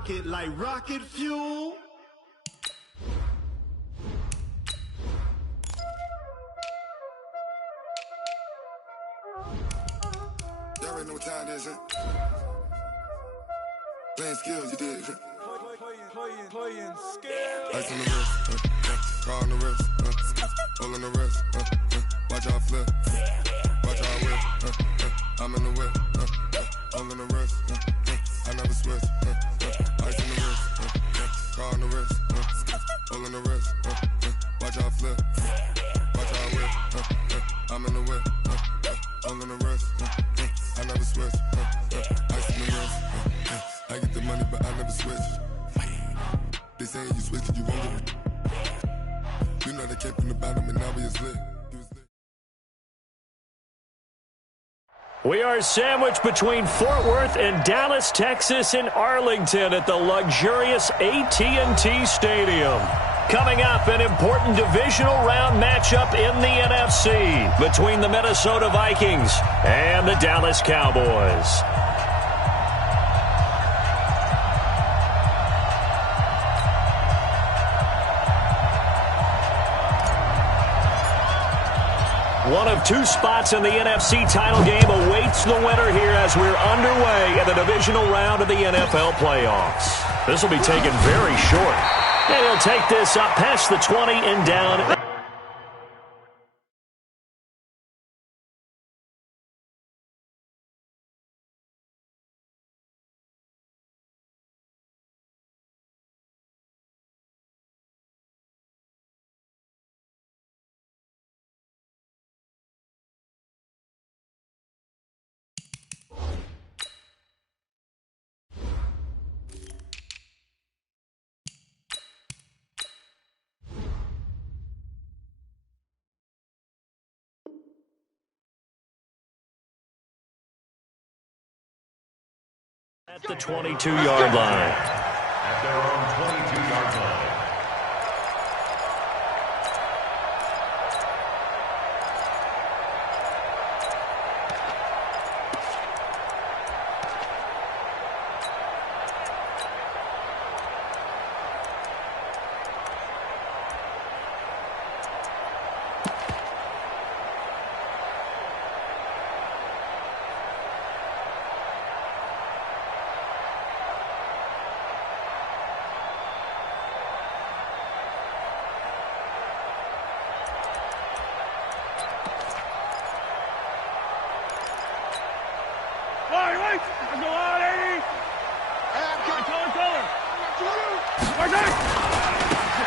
rocket like rocket fuel. Y'all already know what time it is, huh? Playing skills, you did. Playing skills. Ice on the wrist, car on the wrist, hole in the wrist, watch out flip, watch out whip, I'm in the whip, hole in the wrist, I never switch, ice on the wrist, car on the wrist, hole in the wrist, watch out flip, watch out whip, I'm in the whip, hole in the wrist, I never switch, ice on the wrist, I get the money but I never switch. They say you switch it, you won't get it. You know they came from the bottom and now we is lit. We are sandwiched between Fort Worth and Dallas, Texas, and Arlington at the luxurious AT&T Stadium. Coming up, an important divisional round matchup in the NFC between the Minnesota Vikings and the Dallas Cowboys. One of two spots in the NFC title game awaits the winner here as we're underway in the divisional round of the NFL playoffs. This will be taken very short. And he'll take this up past the 20 and down. At the 22-yard line. At their own 22-yard line.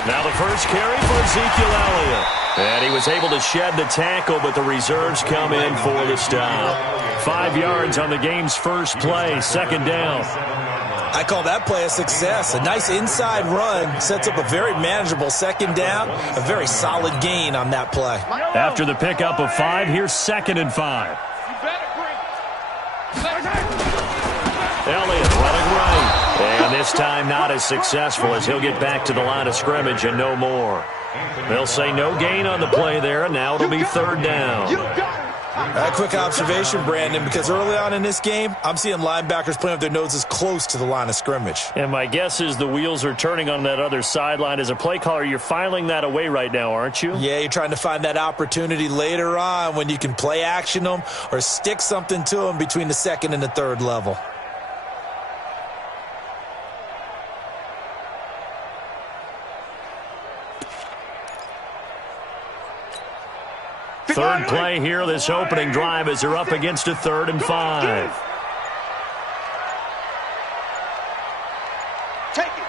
Now the first carry for Ezekiel Elliott. And he was able to shed the tackle, but the reserves come in for the stop. 5 yards on the game's first play, second down. I call that play a success. A nice inside run sets up a very manageable second down. A very solid gain on that play. After the pickup of 5, here's 2nd and 5. Elliott running right. And this time not as successful as he'll get back to the line of scrimmage and no more. They'll say no gain on the play there, and now it'll be 3rd down. A quick observation, Brandon, because early on in this game, I'm seeing linebackers playing with their noses close to the line of scrimmage. And my guess is the wheels are turning on that other sideline. As a play caller, you're filing that away right now, aren't you? Yeah, you're trying to find that opportunity later on when you can play action them or stick something to them between the 2nd and the 3rd level. Third play here, this opening drive, as they're up against a 3rd and 5. Take it.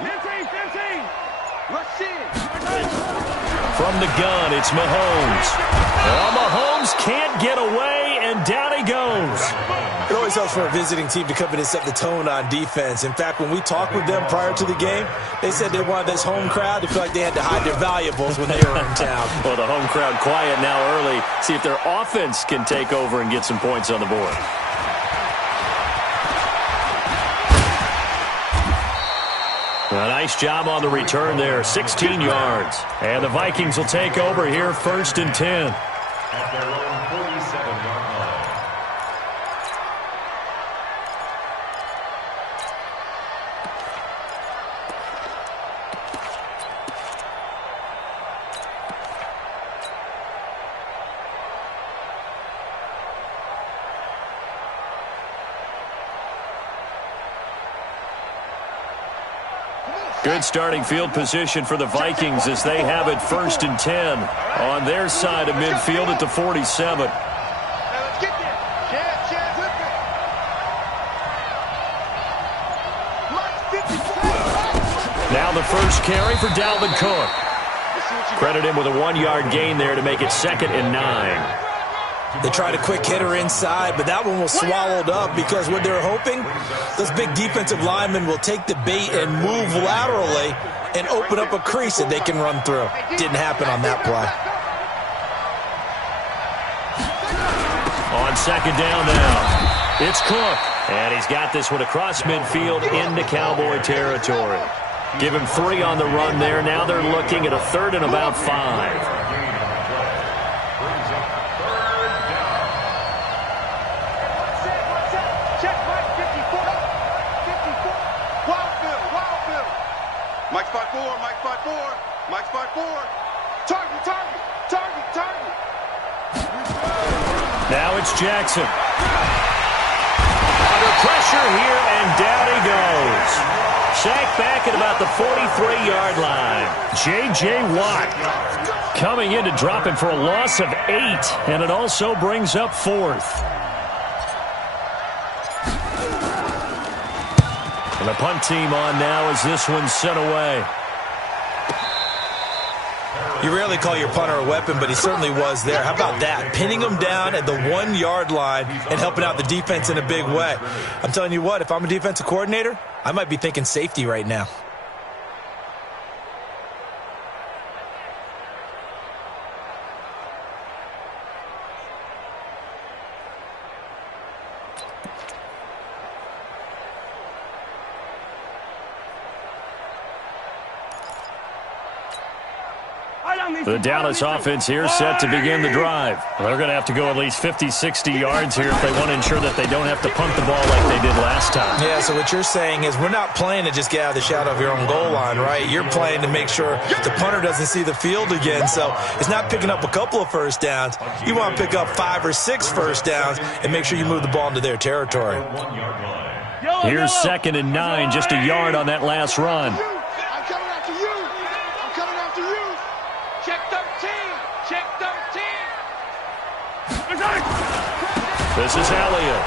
15. Rush in. From the gun, it's Mahomes. Well, Mahomes can't get away, and down he goes. It always helps for a visiting team to come in and set the tone on defense. In fact, when we talked with them prior to the game, they said they wanted this home crowd to feel like they had to hide their valuables when they were in town. Well, the home crowd quiet now early. See if their offense can take over and get some points on the board. A nice job on the return there, 16 yards. And the Vikings will take over here, 1st and 10. At their own 47-yard line. Good starting field position for the Vikings as they have it 1st and 10 on their side of midfield at the 47. Now the first carry for Dalvin Cook. Credit him with a 1-yard gain there to make it 2nd and 9. They tried a quick hitter inside, but that one was swallowed up because what they're hoping, those big defensive linemen will take the bait and move laterally and open up a crease that they can run through. Didn't happen on that play. On 2nd down now, it's Cook. And he's got this one across midfield into Cowboy territory. Give him 3 on the run there. Now they're looking at a 3rd and about 5. Mike 5-4, Mike 5-4, Mike 5-4. Target, target, target, target. Now it's Jackson. Under pressure here, and down he goes. Sacked back at about the 43-yard line. J.J. Watt coming in to drop him for a loss of 8, and it also brings up 4th. And the punt team on now as this one's sent away. You rarely call your punter a weapon, but he certainly was there. How about that? Pinning him down at the 1-yard line and helping out the defense in a big way. I'm telling you what, if I'm a defensive coordinator, I might be thinking safety right now. The Dallas offense here set to begin the drive. They're going to have to go at least 50, 60 yards here if they want to ensure that they don't have to punt the ball like they did last time. Yeah, so what you're saying is we're not playing to just get out of the shadow of your own goal line, right? You're playing to make sure the punter doesn't see the field again. So it's not picking up a couple of first downs. You want to pick up 5 or 6 first downs and make sure you move the ball into their territory. Here's 2nd and 9, just a yard on that last run. I'm coming after you. I'm coming after you. Check 13. Check 13. This is Elliott.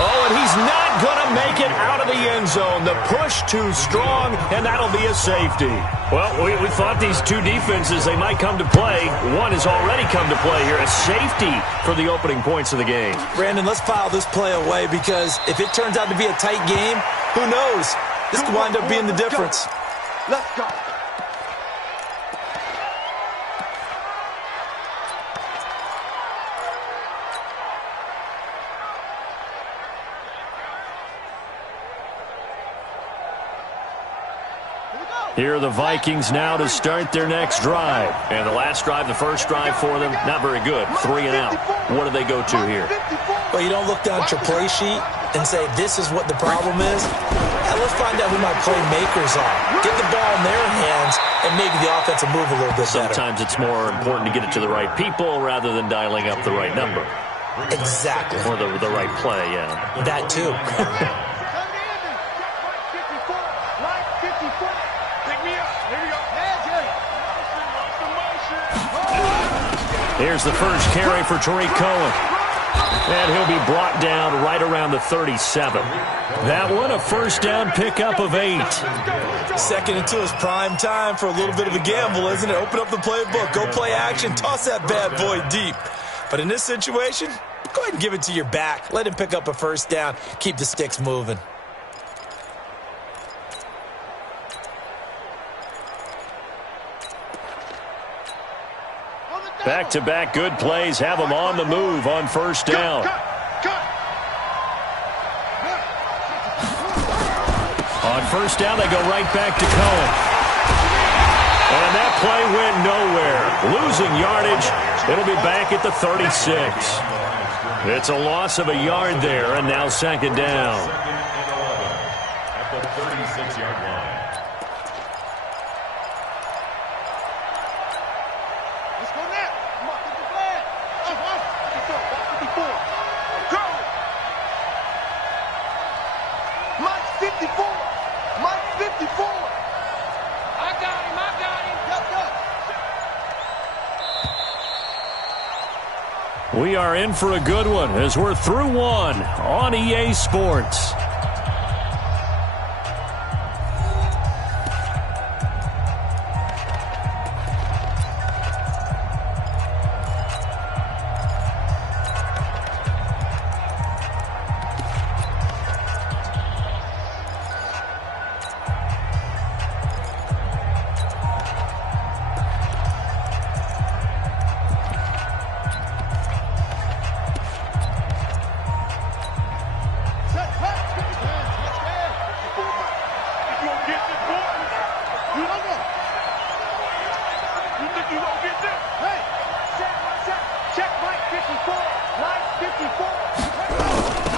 Oh, and he's not going to make it out of the end zone. The push too strong, and that'll be a safety. Well, we thought these two defenses, they might come to play. One has already come to play here. A safety for the opening points of the game. Brandon, let's file this play away because if it turns out to be a tight game, who knows? This could wind up being the difference. Let's go. Here are the Vikings now to start their next drive. And the last drive, the first drive for them, not very good. 3 and out. What do they go to here? Well, you don't look down at your play sheet and say, this is what the problem is. Now, let's find out who my playmakers are. Get the ball in their hands, and maybe the offense will move a little bit better. Sometimes it's more important to get it to the right people rather than dialing up the right number. Exactly. Or the right play, yeah. That, too. Here's the first carry for Tariq Cohen. And he'll be brought down right around the 37. That one, a first down pickup of 8. 2nd and 2 is prime time for a little bit of a gamble, isn't it? Open up the playbook, go play action, toss that bad boy deep. But in this situation, go ahead and give it to your back. Let him pick up a first down. Keep the sticks moving. Back-to-back good plays have them on the move on first down. On first down, they go right back to Cohen. And that play went nowhere. Losing yardage. It'll be back at the 36. It's a loss of a yard there, and now 2nd down. At the 36-yard line. We are in for a good one as we're through one on EA Sports.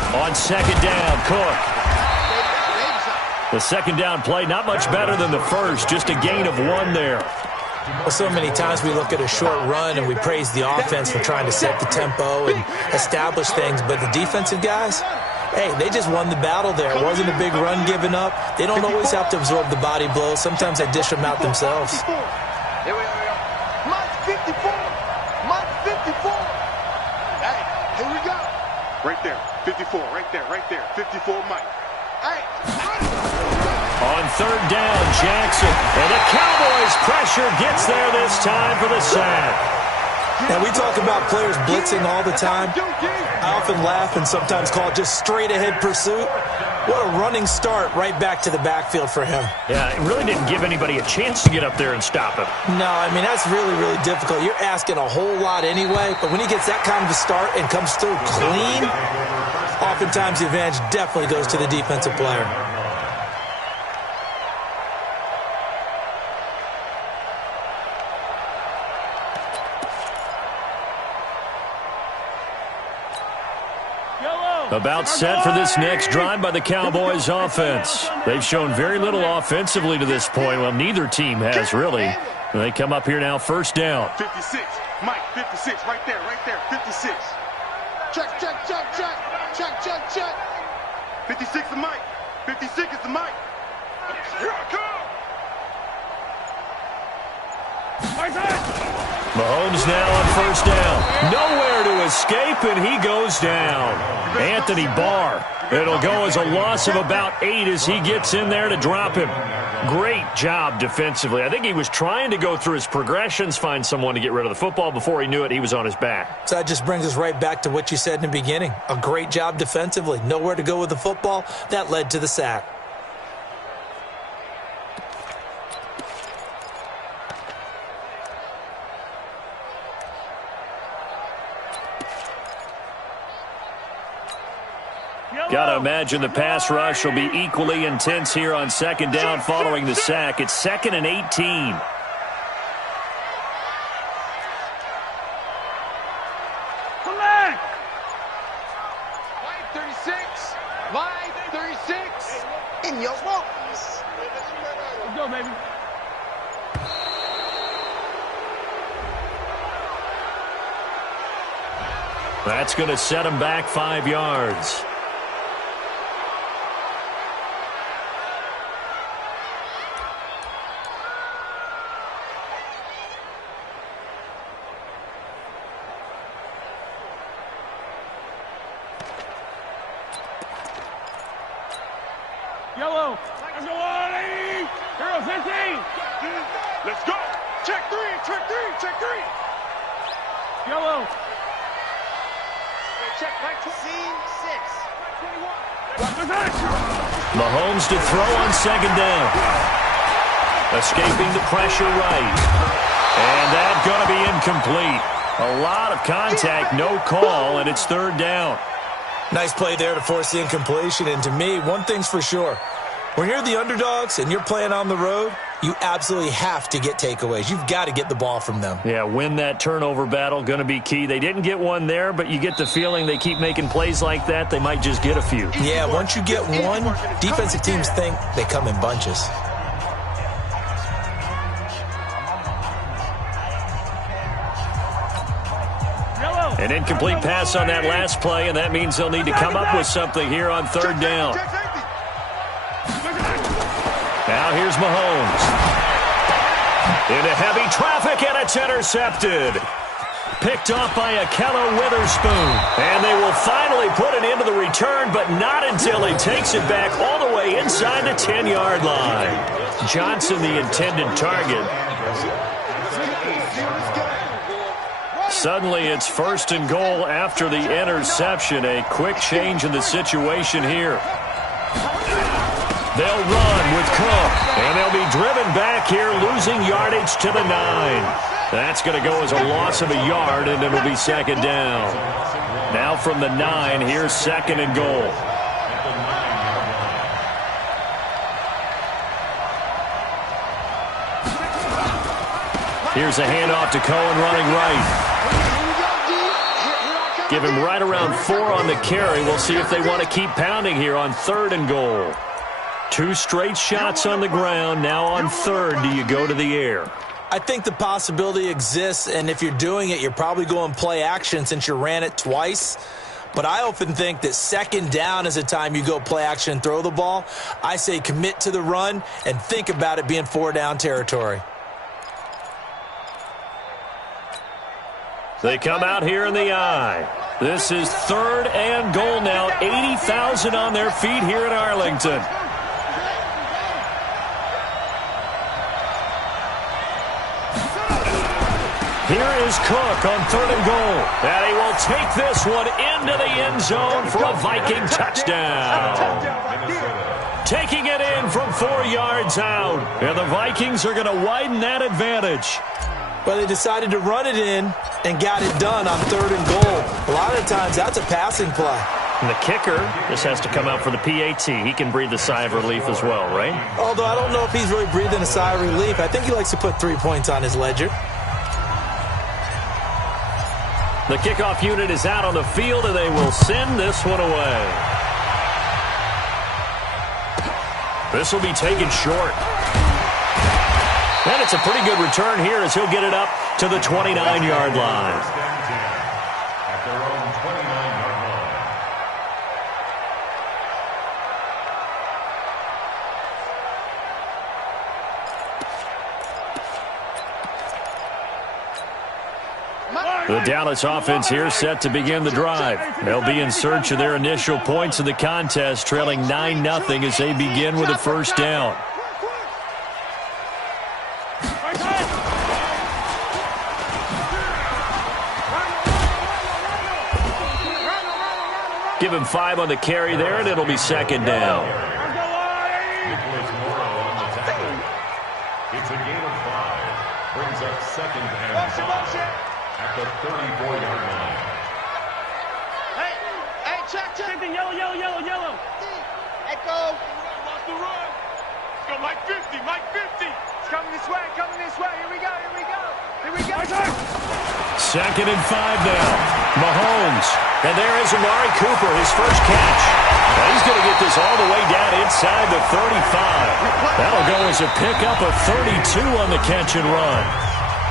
On second down, Cook. The second down play, not much better than the first, just a gain of 1 there. Well, so many times we look at a short run and we praise the offense for trying to set the tempo and establish things, but the defensive guys, hey, they just won the battle there. It wasn't a big run given up. They don't always have to absorb the body blows. Sometimes they dish them out themselves. Here we go. Mike 54. Mike 54. Hey, here we go. Right there. 54. Right there. Right there. 54 Mike. Hey. On third down, Jackson. And the Cowboys' pressure gets there this time for the sack. Now, we talk about players blitzing all the time. I often laugh and sometimes call it just straight-ahead pursuit. What a running start right back to the backfield for him. Yeah, it really didn't give anybody a chance to get up there and stop him. No, I mean, that's really, really difficult. You're asking a whole lot anyway, but when he gets that kind of a start and comes through clean, oftentimes the advantage definitely goes to the defensive player. About set for this next drive by the Cowboys offense. They've shown very little offensively to this point. Well, neither team has really. They come up here now, first down. 56. Mike, 56. Right there. Right there. 56. Check, check, check, check. Check, check, check. 56 is Mike. 56 is the Mike. Here I come. Mahomes now on first down. Nowhere to escape, and he goes down. Anthony Barr. It'll go as a loss of about 8 as he gets in there to drop him. Great job defensively. I think he was trying to go through his progressions, find someone to get rid of the football. Before he knew it, he was on his back. So that just brings us right back to what you said in the beginning. A great job defensively. Nowhere to go with the football. That led to the sack. Got to imagine the pass rush will be equally intense here on second down following the sack. It's 2nd and 18. Collect! Line 36. Line 36. In your box. Let's go, baby. That's going to set him back 5 yards. Yellow. Let's go on, 80. Hero 15. Let's go. Check 3. Check 3. Check 3. Yellow. Check 19. 21. Mahomes to throw on second down. Escaping the pressure right. And that's going to be incomplete. A lot of contact, no call, and it's third down. Nice play there to force the incompletion. And to me, one thing's for sure. When you're the underdogs and you're playing on the road, you absolutely have to get takeaways. You've got to get the ball from them. Yeah, win that turnover battle, going to be key. They didn't get one there, but you get the feeling they keep making plays like that, they might just get a few. Yeah, once you get one, defensive teams think they come in bunches. An incomplete pass on that last play, and that means they'll need to come up with something here on third down. Now here's Mahomes. Into heavy traffic, and it's intercepted. Picked off by Akello Witherspoon. And they will finally put an end to the return, but not until he takes it back all the way inside the 10-yard line. Johnson, the intended target. Suddenly, it's 1st and goal after the interception. A quick change in the situation here. They'll run with Cook, and they'll be driven back here, losing yardage to the 9. That's going to go as a loss of a yard, and it'll be 2nd down. Now from the 9, here's 2nd and goal. Here's a handoff to Cohen running right. Give him right around 4 on the carry. We'll see if they want to keep pounding here on 3rd and goal. 2 straight shots on the ground. Now on 3rd, do you go to the air? I think the possibility exists, and if you're doing it, you're probably going play action since you ran it twice. But I often think that 2nd down is the time you go play action and throw the ball. I say commit to the run and think about it being 4-down territory. They come out here in the eye. This is 3rd and goal now. 80,000 on their feet here in Arlington. Here is Cook on 3rd and goal. And he will take this one into the end zone for a Viking touchdown. Taking it in from 4 yards out. And the Vikings are going to widen that advantage. But they decided to run it in and got it done on 3rd and goal. A lot of times that's a passing play. And the kicker just has to come out for the PAT. He can breathe a sigh of relief as well, right? Although I don't know if he's really breathing a sigh of relief. I think he likes to put 3 points on his ledger. The kickoff unit is out on the field, and they will send this one away. This will be taken short. And it's a pretty good return here as he'll get it up to the 29-yard line. At their own 29-yard line. The Dallas offense here set to begin the drive. They'll be in search of their initial points in the contest, trailing 9-0 as they begin with a 1st down. Give him 5 on the carry there, and it'll be 2nd down. It's a gain of 5. Brings up 2nd and 5 at the 34-yard line. Hey, check. Yellow. Echo. Lost the run. Let's go, Mike 50. It's coming this way. Here we go. 2nd and 5 now. Mahomes. And there is Amari Cooper, his first catch. And he's going to get this all the way down inside the 35. That'll go as a pickup of 32 on the catch and run.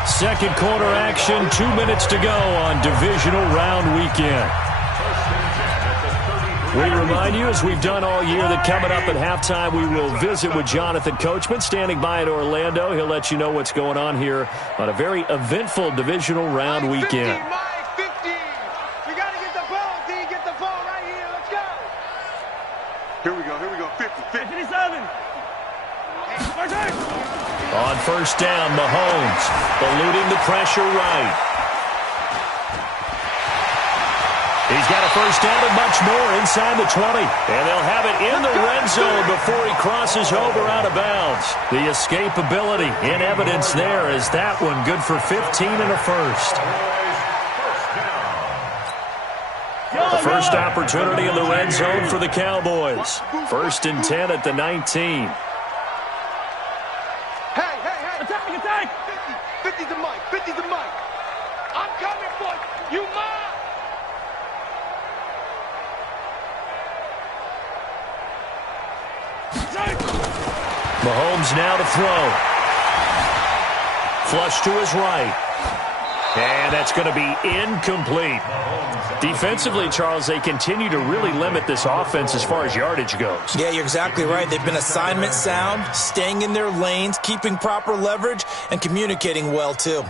2nd quarter action, 2 minutes to go on divisional round weekend. We remind you, as we've done all year, that coming up at halftime, we will visit with Jonathan Coachman, standing by in Orlando. He'll let you know what's going on here on a very eventful divisional round weekend. Mike 50. We got to get the ball, D. Get the ball right here. Let's go. Here we go. 50. 57. On 1st down, Mahomes eluding the pressure right. He's got a 1st down and much more inside the 20. And they'll have it in the red zone before he crosses over out of bounds. The escapability in evidence there is that one good for 15 and a 1st. The first opportunity in the red zone for the Cowboys. 1st and 10 at the 19. Hey. Attack. 50's the mic. I'm coming for you, Mike. Mahomes now to throw. Flush to his right. And that's going to be incomplete. Defensively, Charles, they continue to really limit this offense as far as yardage goes. Yeah, you're exactly right. They've been assignment sound, staying in their lanes, keeping proper leverage, and communicating well, too.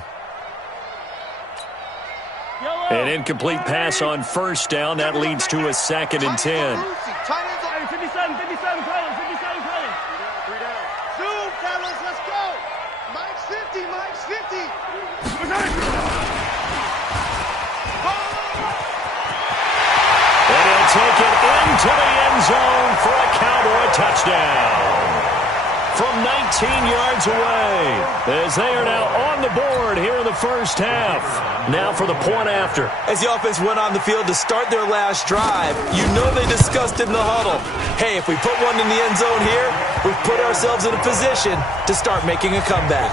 An incomplete pass on first down. That leads to a 2nd and 10. 57, Carlos. Zoom, Carlos, let's go. Mike's 50. And he'll take it into the end zone for a Cowboy touchdown. From 19 yards away, as they are now on the board here in the first half. Now for the point after. As the offense went on the field to start their last drive, you know they discussed in the huddle, hey, if we put one in the end zone here, we've put ourselves in a position to start making a comeback.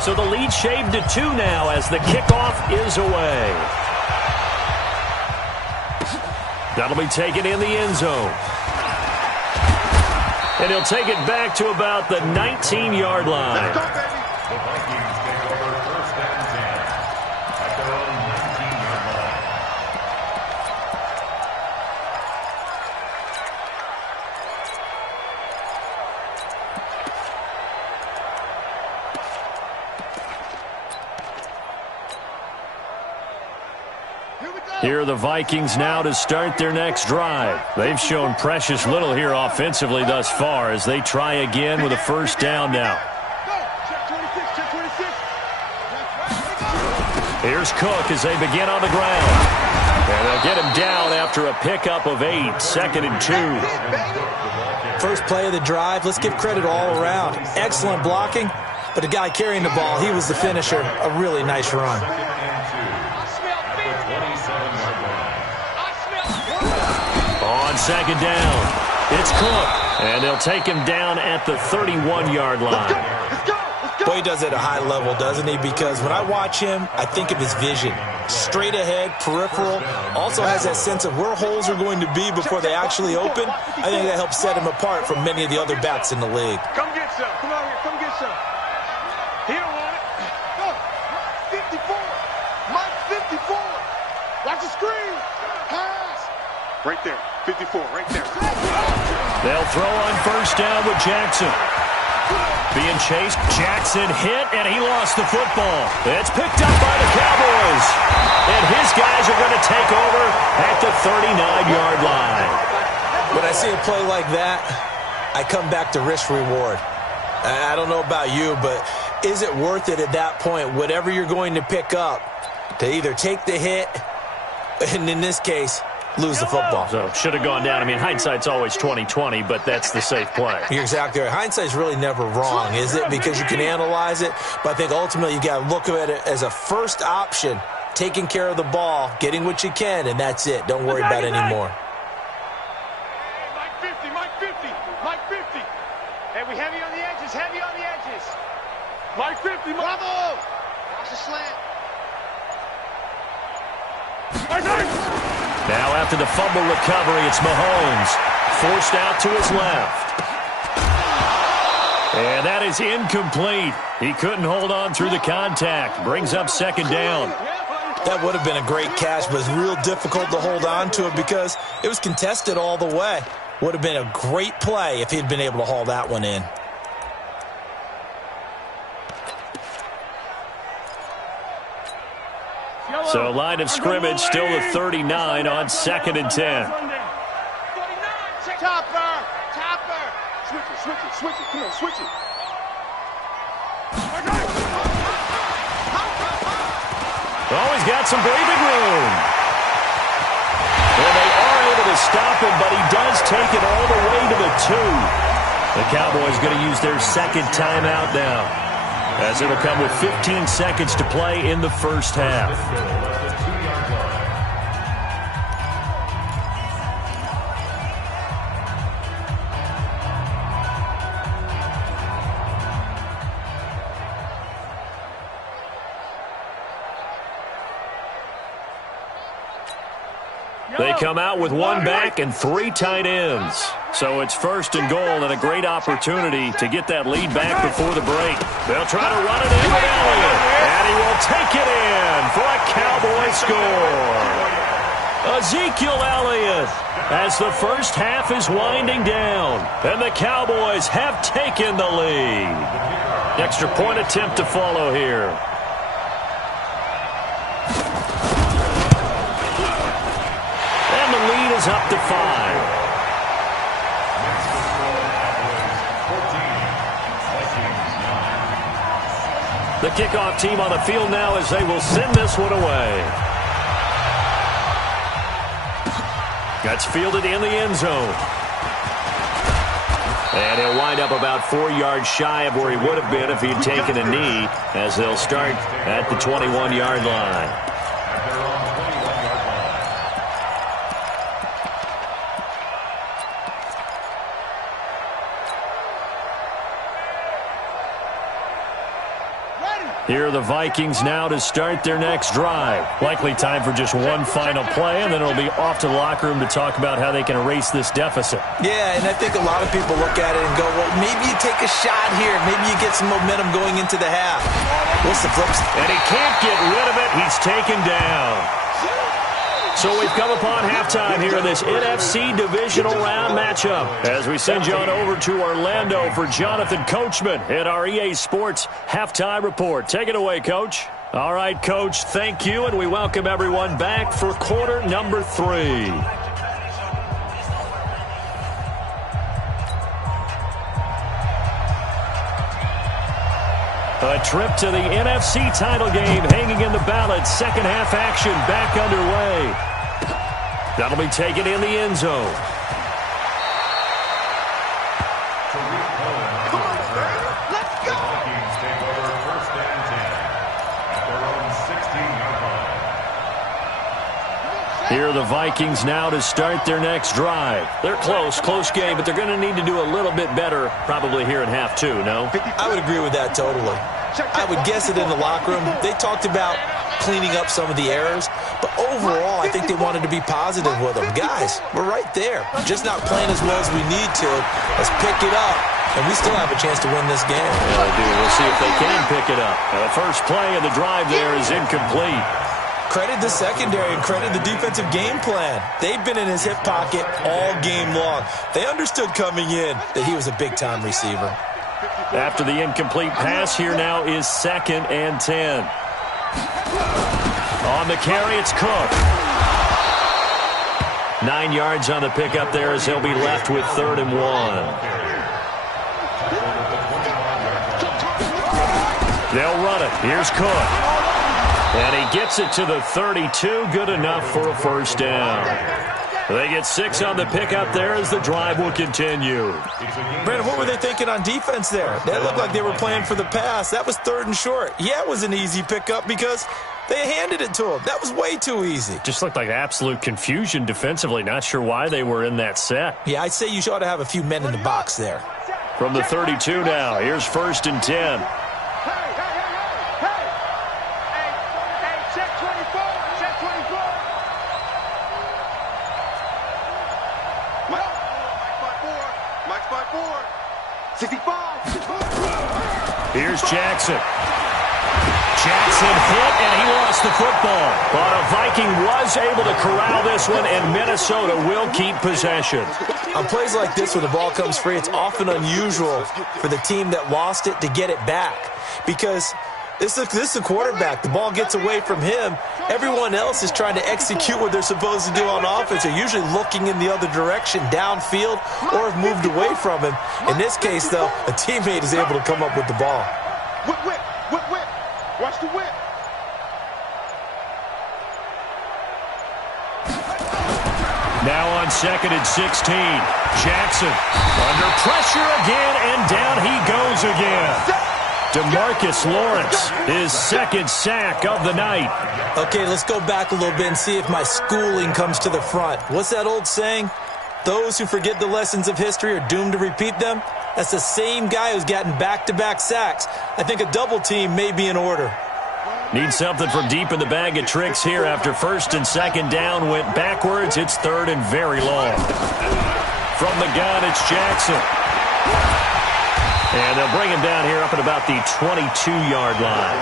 So the lead shaved to 2 now as the kickoff is away. That'll be taken in the end zone. And he'll take it back to about the 19-yard line. The Vikings take over 1st and 10 at their own 19-yard line. Here are the Vikings now to start their next drive. They've shown precious little here offensively thus far as they try again with a first down now. Here's Cook as they begin on the ground. And they'll get him down after a pickup of 8, 2nd and 2. First play of the drive, let's give credit all around. Excellent blocking, but the guy carrying the ball, he was the finisher. A really nice run. On 2nd down, it's Cook, and they'll take him down at the 31-yard line. Boy, he does it at a high level, doesn't he? Because when I watch him, I think of his vision. Straight ahead, peripheral, also has that sense of where holes are going to be before they actually open. I think that helps set him apart from many of the other backs in the league. Come get some. Come out here. Come get some. He don't want it. Go. 54. Mike 54. Watch the screen. Pass. Right there. 54. Right there. They'll throw on first down with Jackson. Being chased, Jackson hit, and he lost the football. It's picked up by the Cowboys. And his guys are going to take over at the 39-yard line. When I see a play like that, I come back to risk-reward. I don't know about you, but is it worth it at that point, whatever you're going to pick up, to either take the hit, and in this case, lose the football? So should have gone down. I mean, hindsight's always 20/20, but that's the safe play. You're exactly right. Hindsight's really never wrong, is it? Because you can analyze it, but I think ultimately you got to look at it as a first option, taking care of the ball, getting what you can, and that's it. Don't worry about it anymore. Mike 50. Mike 50. Mike 50. Hey, we heavy on the edges. Heavy on the edges. Mike 50. Bravo. Watch the slant. Now after the fumble recovery, it's Mahomes. Forced out to his left. And that is incomplete. He couldn't hold on through the contact. Brings up 2nd down. That would have been a great catch, but it's real difficult to hold on to it because it was contested all the way. Would have been a great play if he'd been able to haul that one in. So line of scrimmage still the 39 on 2nd and 10. Topper. Switch it. Come on, switch it. Oh, he's got some breathing room. Well, they are able to stop him, but he does take it all the way to the 2. The Cowboys going to use their 2nd timeout now, as it'll come with 15 seconds to play in the first half. They come out with 1 back and 3 tight ends. So it's 1st and goal and a great opportunity to get that lead back before the break. They'll try to run it in with Elliott. And he will take it in for a Cowboy score. Ezekiel Elliott as the first half is winding down. And the Cowboys have taken the lead. Extra point attempt to follow here. is up to 5. The kickoff team on the field now as they will send this one away. That's fielded in the end zone. And he'll wind up about 4 yards shy of where he would have been if he'd taken a knee, as they'll start at the 21-yard line. Here are the Vikings now to start their next drive. Likely time for just one final play, and then it'll be off to the locker room to talk about how they can erase this deficit. Yeah, and I think a lot of people look at it and go, well, maybe you take a shot here. Maybe you get some momentum going into the half. What's the flip side? And he can't get rid of it. He's taken down. So we've come upon halftime here in this NFC divisional round matchup as we send you on over to Orlando for Jonathan Coachman at our EA Sports Halftime Report. Take it away, Coach. All right, Coach, thank you, and we welcome everyone back for quarter number 3. A trip to the NFC title game hanging in the balance. Second half action back underway. That'll be taken in the end zone. Let's go! Vikings take over 1st and 10 at their own 16-yard line. Here are the Vikings now to start their next drive. They're close game, but they're going to need to do a little bit better probably here in half 2, no? I would agree with that totally. I would guess it in the locker room. They talked about cleaning up some of the errors, but overall, I think they wanted to be positive with them. Guys, we're right there. Just not playing as well as we need to. Let's pick it up, and we still have a chance to win this game. Yeah, they do. We'll see if they can pick it up. The first play of the drive there is incomplete. Credit the secondary and credit the defensive game plan. They've been in his hip pocket all game long. They understood coming in that he was a big-time receiver. After the incomplete pass, here now is 2nd and 10. On the carry, it's Cook. 9 yards on the pickup there as he'll be left with 3rd and 1. They'll run it. Here's Cook. And he gets it to the 32. Good enough for a first down. They get 6 on the pickup there as the drive will continue. Brandon, what were they thinking on defense there? That looked like they were playing for the pass. That was 3rd and short. Yeah, it was an easy pickup because they handed it to him. That was way too easy. Just looked like absolute confusion defensively. Not sure why they were in that set. Yeah, I'd say you ought to have a few men in the box there. From the 32 now, here's 1st and 10. Here's Jackson. Jackson hit, and he lost the football. But a Viking was able to corral this one, and Minnesota will keep possession. On plays like this where the ball comes free, it's often unusual for the team that lost it to get it back. Because this is the quarterback. The ball gets away from him. Everyone else is trying to execute what they're supposed to do on offense. They're usually looking in the other direction, downfield, or have moved away from him. In this case, though, a teammate is able to come up with the ball. Whip. Watch the whip. Now on 2nd and 16. Jackson under pressure again, and down he goes again. DeMarcus Lawrence, his 2nd sack of the night. Okay, let's go back a little bit and see if my schooling comes to the front. What's that old saying? Those who forget the lessons of history are doomed to repeat them. That's the same guy who's gotten back-to-back sacks. I think a double team may be in order. Need something from deep in the bag of tricks here after 1st and 2nd down went backwards. It's 3rd and very long. From the gun, it's Jackson. And they'll bring him down here up at about the 22-yard line.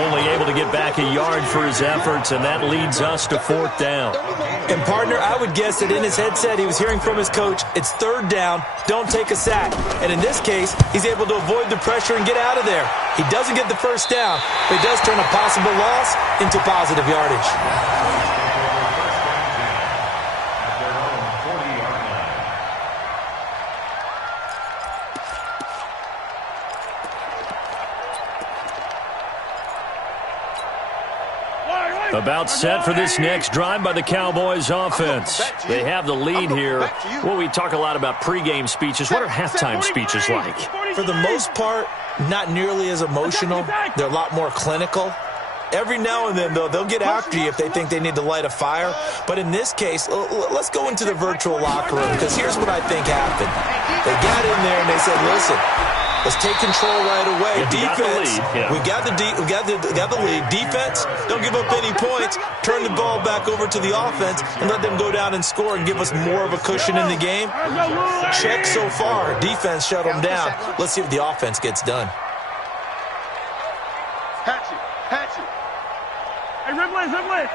Only able to get back a yard for his efforts, and that leads us to 4th down. And, partner, I would guess that in his headset he was hearing from his coach, it's 3rd down, don't take a sack. And in this case, he's able to avoid the pressure and get out of there. He doesn't get the first down, but he does turn a possible loss into positive yardage. About set for this next drive by the Cowboys offense. They have the lead here. Well, we talk a lot about pregame speeches. What are halftime speeches like? For the most part, not nearly as emotional. They're a lot more clinical. Every now and then, though, they'll get after you if they think they need to light a fire. But in this case, let's go into the virtual locker room, because here's what I think happened. They got in there and they said, listen, let's take control right away. Defense, we got the lead. Defense, don't give up any points. Turn the ball back over to the offense and let them go down and score and give us more of a cushion in the game. Check so far. Defense shut them down. Let's see if the offense gets done. Hatchet. Hey, Ripley. Attack.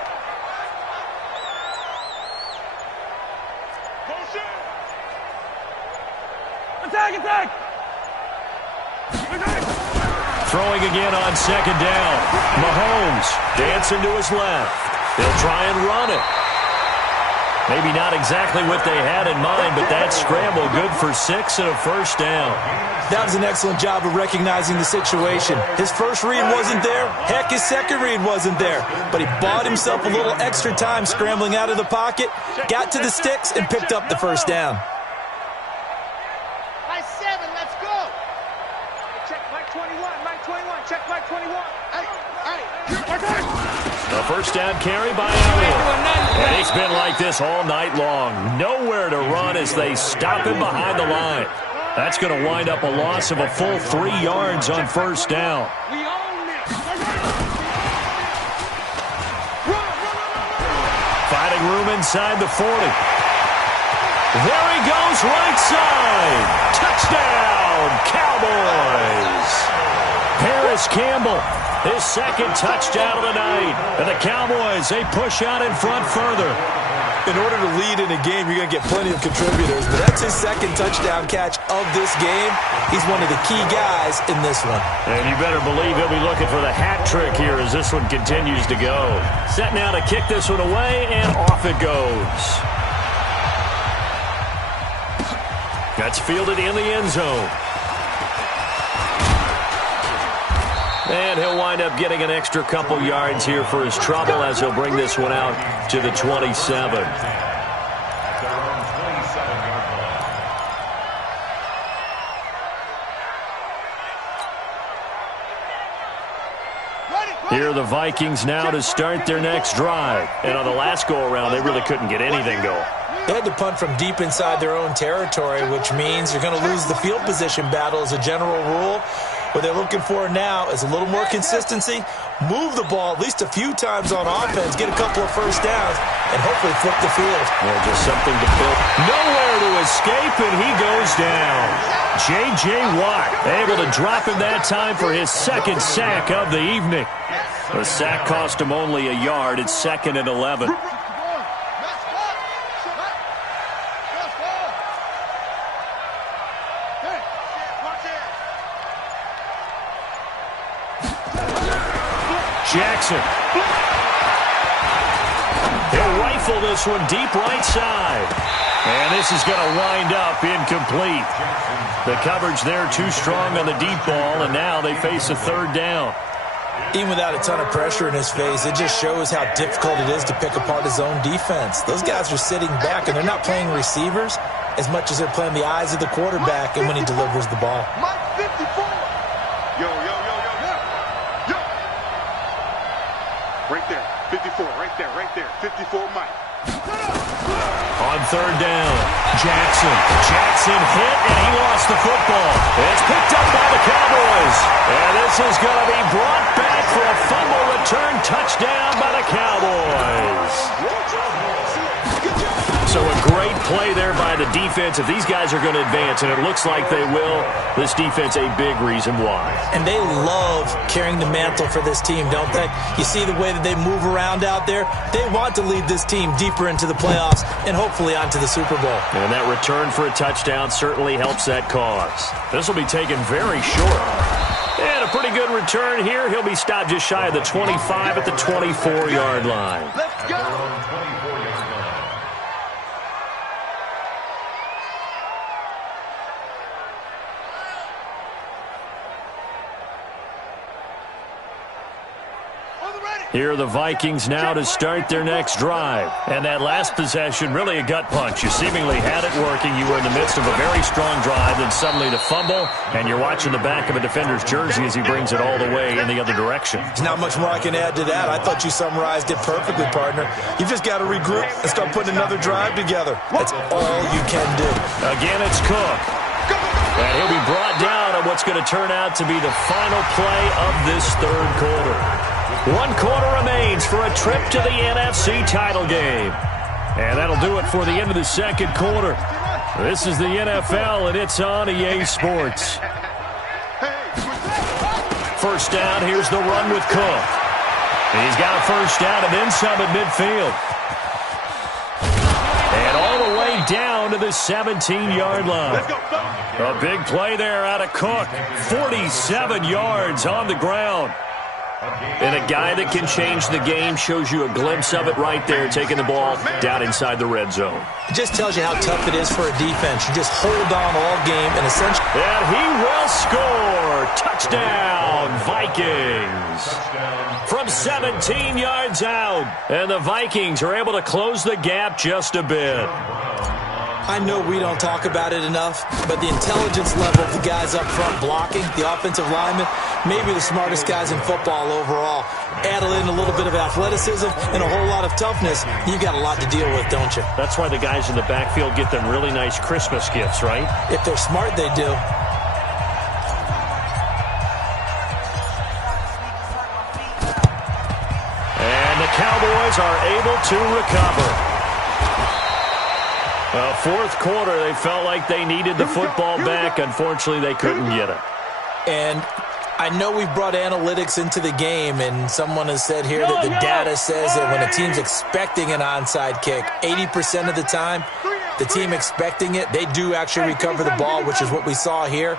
Throwing again on second down. Mahomes dancing to his left. They'll try and run it. Maybe not exactly what they had in mind, but that scramble good for 6 and a first down. That was an excellent job of recognizing the situation. His first read wasn't there. Heck, his second read wasn't there. But he bought himself a little extra time scrambling out of the pocket, got to the sticks, and picked up the first down. By 7, let's go. Check Mike 21. Check Mike 21. A first down carry by Elliott. And it's been like this all night long. Nowhere to run as they stop him behind the line. That's going to wind up a loss of a full 3 yards on first down. We own this. Finding room inside the 40. There he goes, right side. Touchdown, Cowboys. Paris Campbell, his second touchdown of the night. And the Cowboys, they push out in front further. In order to lead in a game, you're going to get plenty of contributors. But that's his second touchdown catch of this game. He's one of the key guys in this one. And you better believe he'll be looking for the hat trick here as this one continues to go. Set now to kick this one away, and off it goes. That's fielded in the end zone. And he'll wind up getting an extra couple yards here for his trouble as he'll bring this one out to the 27. Here are the Vikings now to start their next drive. And on the last go-around, they really couldn't get anything going. They had to punt from deep inside their own territory, which means you're going to lose the field position battle as a general rule. What they're looking for now is a little more consistency, move the ball at least a few times on offense, get a couple of first downs, and hopefully flip the field. Yeah, just something to build. Nowhere to escape, and he goes down. J.J. Watt able to drop him that time for his second sack of the evening. The sack cost him only a yard. It's 2nd and 11. Jackson. He'll rifle this one deep right side. And this is going to wind up incomplete. The coverage there too strong on the deep ball, and now they face a third down. Even without a ton of pressure in his face, it just shows how difficult it is to pick apart his own defense. Those guys are sitting back, and they're not playing receivers as much as they're playing the eyes of the quarterback and when he delivers the ball. Mike 54. Yo. Right there. 54. Right there. 54 Mike. On third down, Jackson hit, and he lost the football. It's picked up by the Cowboys. And this is going to be brought back for a fumble return touchdown by the Cowboys. So a great play there by the defense. If these guys are going to advance, and it looks like they will, this defense a big reason why. And they love carrying the mantle for this team, don't they? You see the way that they move around out there? They want to lead this team deeper into the playoffs and hopefully onto the Super Bowl. And that return for a touchdown certainly helps that cause. This will be taken very short. And a pretty good return here. He'll be stopped just shy of the 25 at the 24-yard line. Let's go. On the ready. Here are the Vikings now to start their next drive. And that last possession, really a gut punch. You seemingly had it working. You were in the midst of a very strong drive, then suddenly to fumble, and you're watching the back of a defender's jersey as he brings it all the way in the other direction. There's not much more I can add to that. I thought you summarized it perfectly, partner. You've just got to regroup and start putting another drive together. That's all you can do. Again, it's Cook. And he'll be brought down on what's going to turn out to be the final play of this third quarter. 1 quarter remains for a trip to the NFC title game. And that'll do it for the end of the second quarter. This is the NFL, and it's on EA Sports. First down, here's the run with Cook. He's got a first down and then some at midfield. And all the way down to the 17-yard line. A big play there out of Cook. 47 yards on the ground. And a guy that can change the game, shows you a glimpse of it right there, taking the ball down inside the red zone. It just tells you how tough it is for a defense. You just hold on all game and essentially... And he will score. Touchdown, Vikings. From 17 yards out. And the Vikings are able to close the gap just a bit. I know we don't talk about it enough, but the intelligence level of the guys up front blocking, the offensive linemen, maybe the smartest guys in football overall. Add in a little bit of athleticism and a whole lot of toughness, you've got a lot to deal with, don't you? That's why the guys in the backfield get them really nice Christmas gifts, right? If they're smart, they do. And the Cowboys are able to recover. Fourth quarter, they felt like they needed the football back. Unfortunately, they couldn't get it. And I know we've brought analytics into the game, and someone has said here that the data says that when a team's expecting an onside kick, 80% of the time, the team expecting it, they do actually recover the ball, which is what we saw here.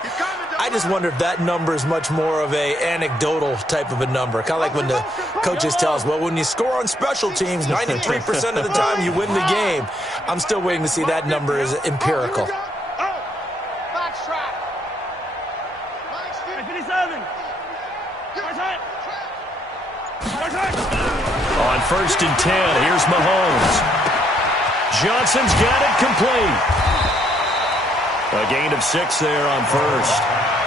I just wonder if that number is much more of a anecdotal type of a number. Kind of like when the coaches tell us, well, when you score on special teams, 93% of the time you win the game. I'm still waiting to see that number is empirical. On 1st and 10, here's Mahomes. Johnson's got it complete. A gain of 6 there on first.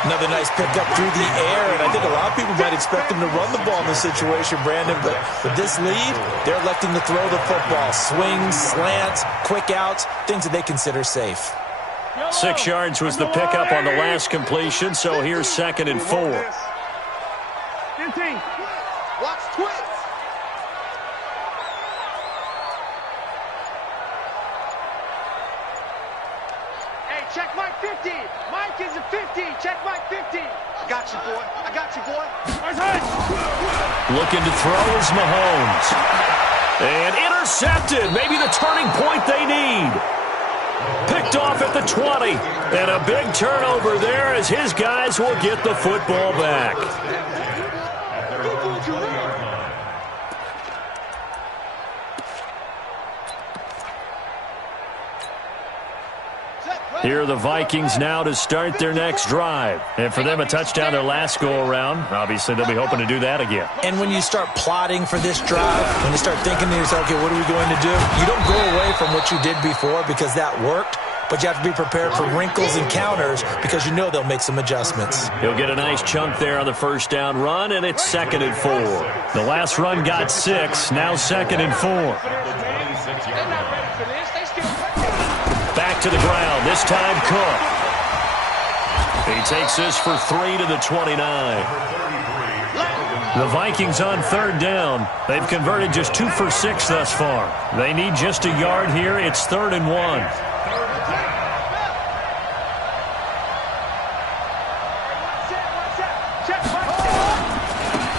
Another nice pickup through the air, and I think a lot of people might expect him to run the ball in this situation, Brandon, but with this lead, they're electing to throw the football. Swings, slants, quick outs, things that they consider safe. 6 yards was the pickup on the last completion, so here's 2nd and 4. 15. Watch twins. Check Mike 50. Mike is a 50. Check Mike 50. I got you, boy. I got you, boy. Looking to throw is Mahomes. And intercepted. Maybe the turning point they need. Picked off at the 20. And a big turnover there as his guys will get the football back. Here are the Vikings now to start their next drive. And for them, a touchdown their last go-around. Obviously, they'll be hoping to do that again. And when you start plotting for this drive, when you start thinking to yourself, okay, what are we going to do? You don't go away from what you did before because that worked, but you have to be prepared for wrinkles and counters because you know they'll make some adjustments. He'll get a nice chunk there on the first down run, and it's 2nd and 4. The last run got 6, now 2nd and 4. Back to the ground, this time Cook. He takes this for 3 to the 29. The Vikings on 3rd down. They've converted just 2 for 6 thus far. They need just a yard here. It's 3rd and 1.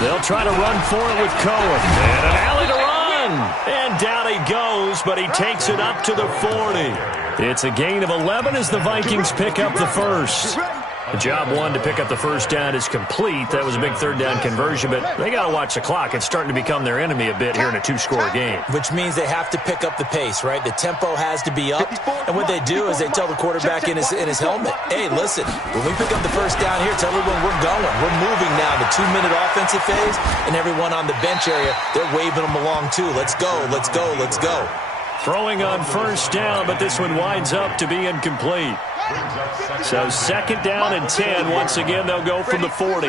They'll try to run for it with Cohen. And an alley to run. And down he goes, but he takes it up to the 40. It's a gain of 11 as the Vikings pick up the first. Job one to pick up the first down is complete. That was a big third down conversion, but they got to watch the clock. It's starting to become their enemy a bit here in a two-score game. Which means they have to pick up the pace, right? The tempo has to be up. And what they do is they tell the quarterback in his helmet, hey, listen, when we pick up the first down here, tell everyone we're going. We're moving now. The 2-minute offensive phase, and everyone on the bench area, they're waving them along too. Let's go, let's go, let's go. Throwing on first down, but this one winds up to be incomplete. So second down and 10. Once again, they'll go from the 40.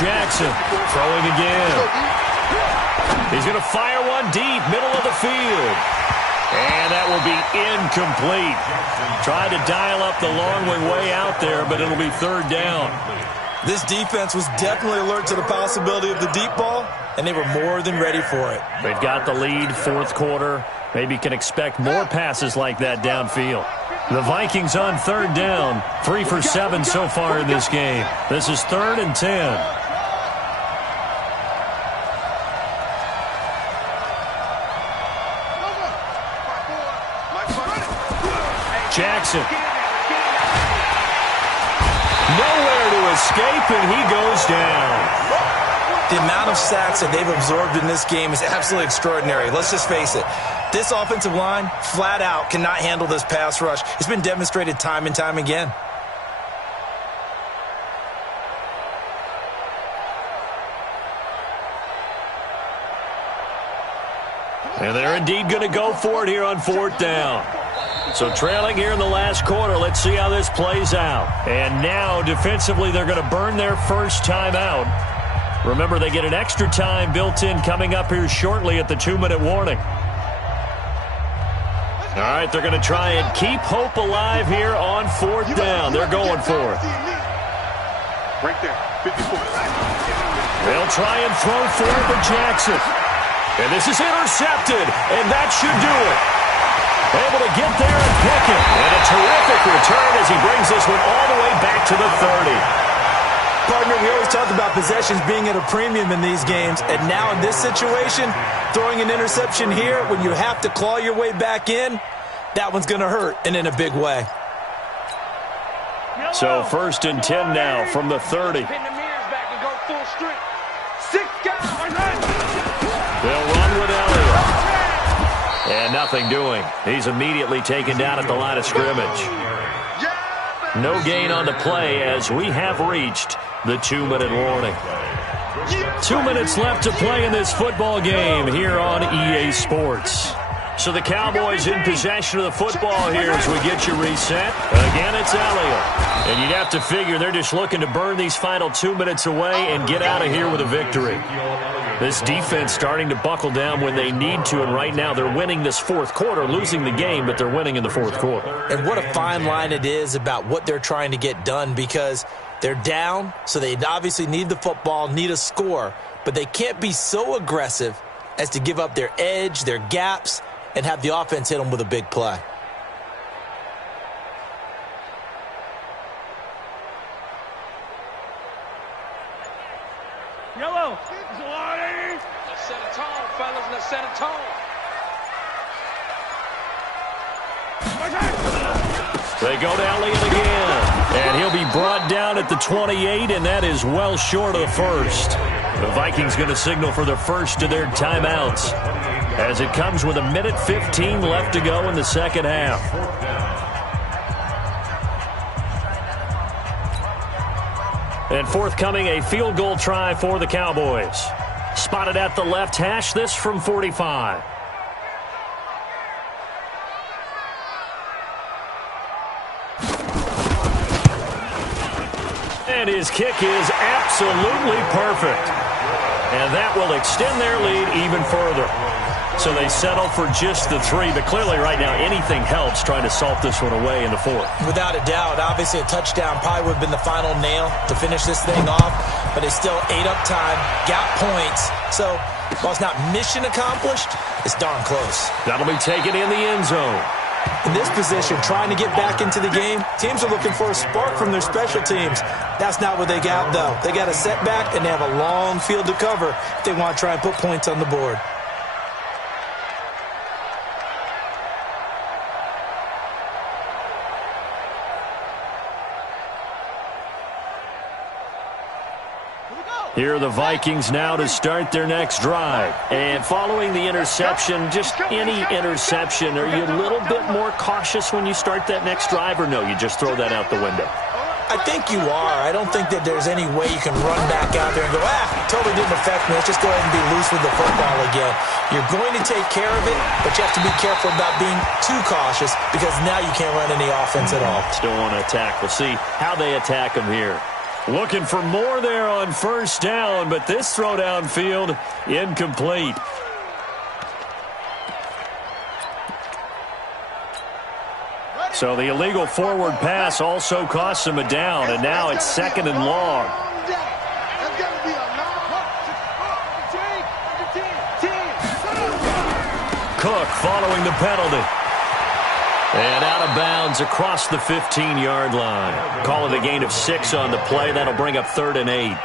Jackson throwing again. He's going to fire one deep, middle of the field. And that will be incomplete. Tried to dial up the long way out there, but it'll be third down. This defense was definitely alert to the possibility of the deep ball, and they were more than ready for it. They've got the lead, fourth quarter. Maybe can expect more passes like that downfield. The Vikings on third down, 3 for 7 so far in this game. This is third and 10. Jackson. Nowhere to escape, and he goes down. The amount of sacks that they've absorbed in this game is absolutely extraordinary. Let's just face it. This offensive line, flat out, cannot handle this pass rush. It's been demonstrated time and time again. And they're indeed going to go for it here on fourth down. So trailing here in the last quarter, let's see how this plays out. And now, defensively, they're going to burn their first time out. Remember, they get an extra time built in coming up here shortly at the 2-minute warning. All right, they're going to try and keep hope alive here on fourth down. They're going for it. Right there, 54. They'll try and throw for it to Jackson. And this is intercepted, and that should do it. Able to get there and pick it. And a terrific return as he brings this one all the way back to the 30. Partner, we always talk about possessions being at a premium in these games, and now in this situation, throwing an interception here when you have to claw your way back in, that one's going to hurt, and in a big way. So first and 10 now from the 30. They'll run with Elliott. And nothing doing. He's immediately taken down at the line of scrimmage. No gain on the play as we have reached the 2-minute warning. 2 minutes left to play in this football game here on EA Sports. So the Cowboys in possession of the football here as we get you reset. Again, it's Elliott. And you'd have to figure they're just looking to burn these final 2 minutes away and get out of here with a victory. This defense starting to buckle down when they need to, and right now they're winning this fourth quarter, losing the game, but they're winning in the fourth quarter. And what a fine line it is about what they're trying to get done, because they're down, so they obviously need the football, need a score, but they can't be so aggressive as to give up their edge, their gaps, and have the offense hit them with a big play. Yellow. Let's set a tone, fellas. Let's set a tone. They go to Elliott again, and he'll be brought down at the 28, and that is well short of the first. The Vikings going to signal for the first of their timeouts as it comes with 1:15 left to go in the second half. And forthcoming, a field goal try for the Cowboys. Spotted at the left hash, this from 45. And his kick is absolutely perfect. And that will extend their lead even further. So they settle for just the 3, but clearly right now anything helps trying to salt this one away in the fourth. Without a doubt, obviously a touchdown probably would have been the final nail to finish this thing off, but it's still ate up time, got points. So while it's not mission accomplished, it's darn close. That'll be taken in the end zone. In this position, trying to get back into the game, teams are looking for a spark from their special teams. That's not what they got, though. They got a setback, and they have a long field to cover if they want to try and put points on the board. Here are the Vikings now to start their next drive. And following the interception, just any interception, are you a little bit more cautious when you start that next drive, or no, you just throw that out the window? I think you are. I don't think that there's any way you can run back out there and go, totally didn't affect me. Let's just go ahead and be loose with the football again. You're going to take care of it, but you have to be careful about being too cautious because now you can't run any offense at all. Still want to attack. We'll see how they attack them here. Looking for more there on first down, but this throw downfield incomplete. So the illegal forward pass also costs him a down, and now it's 2nd and long. Cook following the penalty. And out of bounds across the 15-yard line. Call it a gain of 6 on the play. That'll bring up 3rd and 8.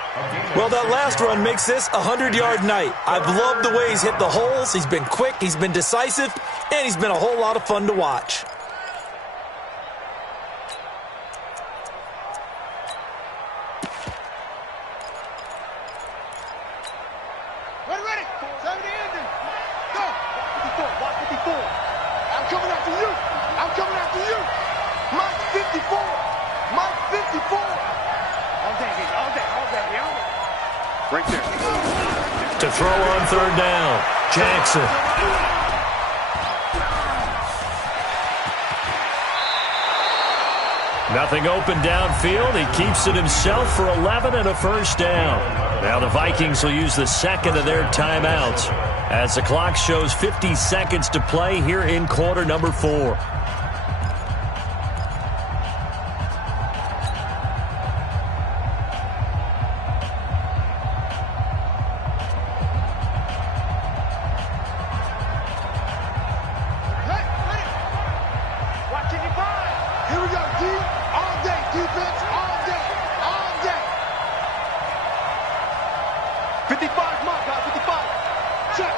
Well, that last run makes this a 100-yard night. I've loved the way he's hit the holes. He's been quick, he's been decisive, and he's been a whole lot of fun to watch. Ready. 70 ending. Go. Watch 54. I'm coming after you. I'm coming after you. Mike 54. Mike 54. All day. Right there. To throw on 3rd down, Jackson. Nothing open downfield. He keeps it himself for 11 and a first down. Now the Vikings will use the 2nd of their timeouts as the clock shows 50 seconds to play here in quarter number 4. Here we go, D. All day, defense, all day. 55, come on, guys, 55. Check.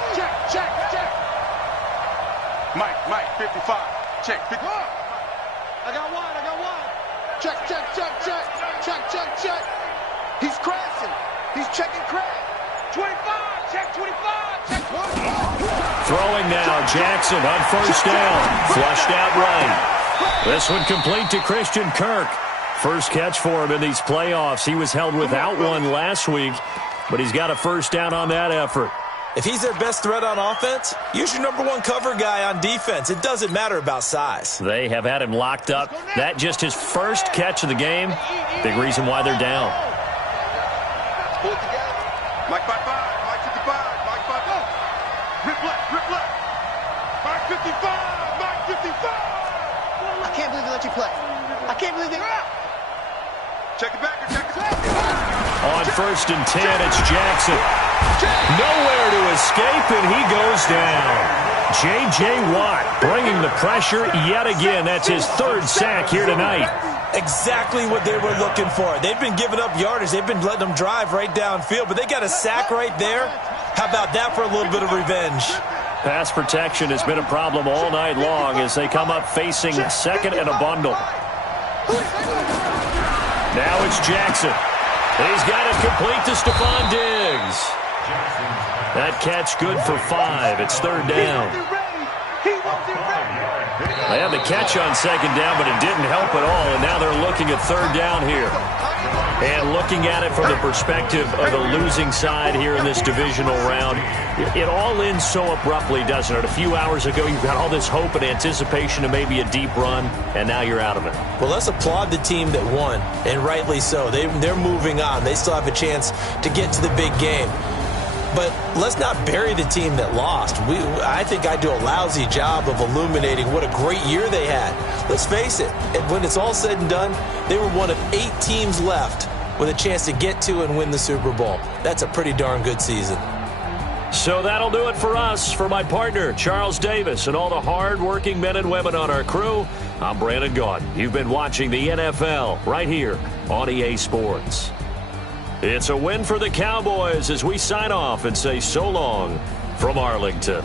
Mike, 55. Check, 55. I got one. Check. He's crashing. He's checking crash. 25, check 25, check 1. Throwing now, Jackson on first down. Flushed out right. This one complete to Christian Kirk. First catch for him in these playoffs. He was held without one last week, but he's got a first down on that effort. If he's their best threat on offense, use your number 1 cover guy on defense. It doesn't matter about size. They have had him locked up. That just his first catch of the game. Big reason why they're down. Pull it together. Mike 55, Mike 55, Mike 55. Rip left. Mike 55. I can't believe they let you play. I can't believe they... Check it back. On 1st and 10, it's Jackson. Nowhere to escape, and he goes down. J.J. Watt bringing the pressure yet again. That's his 3rd sack here tonight. Exactly what they were looking for. They've been giving up yardage. They've been letting them drive right downfield, but they got a sack right there. How about that for a little bit of revenge? Pass protection has been a problem all night long as they come up facing 2nd and a bundle. Now it's Jackson. He's got it complete to Stephon Diggs. That catch good for 5. It's 3rd down. They had the catch on 2nd down, but it didn't help at all, and now they're looking at 3rd down here. And looking at it from the perspective of the losing side here in this divisional round, it all ends so abruptly, doesn't it? A few hours ago, you've got all this hope and anticipation of maybe a deep run, and now you're out of it. Well, let's applaud the team that won, and rightly so. They're moving on. They still have a chance to get to the big game. But let's not bury the team that lost. I think I do a lousy job of illuminating what a great year they had. Let's face it, when it's all said and done, they were one of 8 teams left with a chance to get to and win the Super Bowl. That's a pretty darn good season. So that'll do it for us. For my partner, Charles Davis, and all the hard-working men and women on our crew, I'm Brandon Gaudin. You've been watching the NFL right here on EA Sports. It's a win for the Cowboys as we sign off and say so long from Arlington.